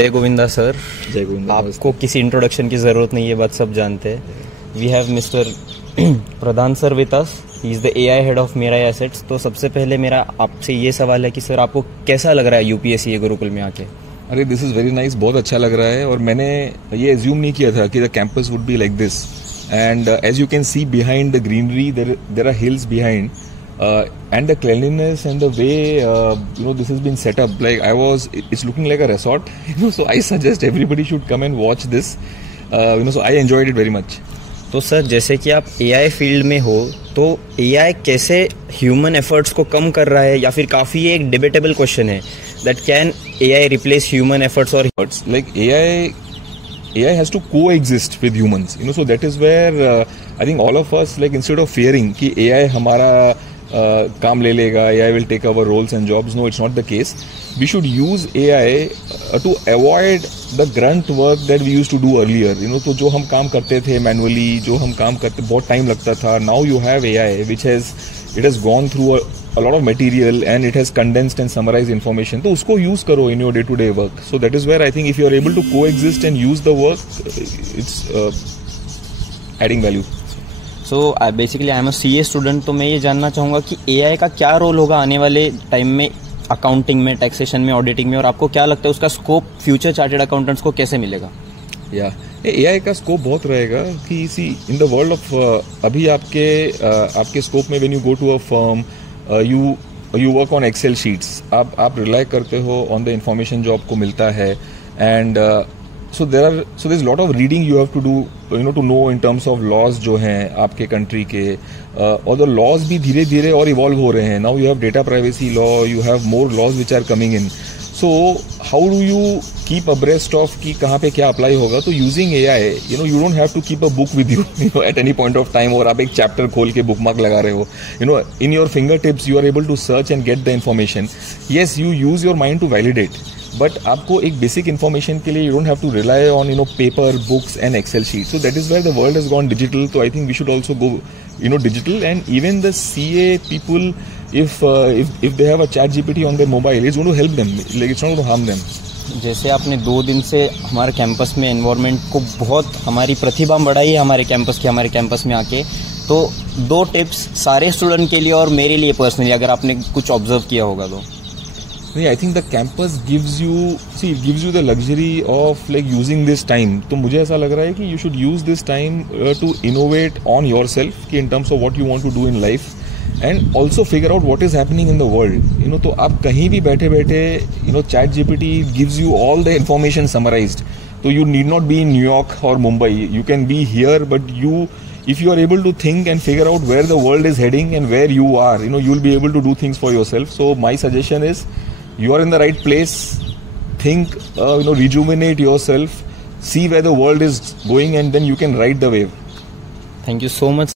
जय गोविंदा सर। जय गोविंदा। आपको किसी इंट्रोडक्शन की ज़रूरत नहीं, ये बात सब जानते हैं। We have mister Pradhan sir with us, he is the AI head of मेरा एसेट्स। तो सबसे पहले मेरा आपसे ये सवाल है कि सर आपको कैसा लग रहा है यूपीएससी ये गुरुकुल में आके? अरे दिस इज़ वेरी नाइस, बहुत अच्छा लग रहा है। और मैंने ये एज्यूम नहीं किया था कि the campus would be like this. And as you can see behind the greenery there are hills behind, and the cleanliness and the way this has been set up, like it's looking like a resort. So I suggest everybody should come and watch this. So I enjoyed it very much. तो sir जैसे कि आप AI field में हो, तो AI कैसे human efforts को कम कर रहा है, या फिर काफ़ी एक डिबेटेबल क्वेश्चन है that can AI replace human efforts? और like AI has to coexist with humans, so that is where I think all of us, like, instead of fearing कि AI हमारा काम ले लेगा, AI will take our roles and jobs. No, it's not the case. We should use AI to avoid the grunt work that we used to do earlier. तो जो हम काम करते थे मैनुअली, जो हम काम करते बहुत टाइम लगता था, now you have AI which has gone through a lot of material and it has condensed and summarized information. तो उसको use करो in your day-to-day work. So that is where I think if you are able to coexist and use the work, it's adding value. So basically I am a CA student. तो मैं ये जानना चाहूँगा कि AI का क्या role होगा आने वाले टाइम में, अकाउंटिंग में, टैक्सेशन में, ऑडिटिंग में, और आपको क्या लगता है उसका स्कोप फ्यूचर चार्टर्ड अकाउंटेंट्स को कैसे मिलेगा? एआई का स्कोप बहुत रहेगा कि see in the world of अभी आपके स्कोप में, when you go to a firm, you work on Excel sheets, आप रिलाई करते हो ऑन द इंफॉर्मेशन जो आपको मिलता है। And so there's a lot of reading you have to do, to know in terms of laws जो हैं आपके कंट्री के, और the laws भी धीरे धीरे और इवॉल्व हो रहे हैं। now you have data privacy law, you have more laws which are coming in. so how do you keep abreast of कि कहाँ पे क्या अप्लाई होगा? तो using AI, you don't have to keep a book with you, at any point of time, और आप एक chapter खोल के बुकमार्क लगा रहे हो। in your fingertips you are able to search and get the information. yes, you use your mind to validate, but आपको एक बेसिक इन्फॉर्मेशन के लिए you don't have to rely on paper, books and excel sheet. So that is where the world has gone digital. तो I think we should also go digital. And even the CA people, if they have a chat GPT on their mobile, it's going to help them, like it's not going to harm them. जैसे आपने 2 दिन से हमारे campus में environment को बहुत, हमारी प्रतिभा बढ़ाई है हमारे कैंपस में आके, तो 2 टिप्स सारे स्टूडेंट के लिए और मेरे लिए पर्सनली, अगर आपने कुछ ऑब्जर्व किया होगा तो? I think the campus gives you the luxury of like using this time. तो मुझे ऐसा लग रहा है कि you should use this time to innovate on yourself, कि in terms of what you want to do in life, and also figure out what is happening in the world. तो आप कहीं भी बैठे chat GPT gives you all the information summarized. So you need not be in New York or Mumbai. You can be here, but if you are able to think and figure out where the world is heading and where you are, you'll be able to do things for yourself. So my suggestion is, you are in the right place. Think, rejuvenate yourself, see where the world is going, and then you can ride the wave. Thank you so much.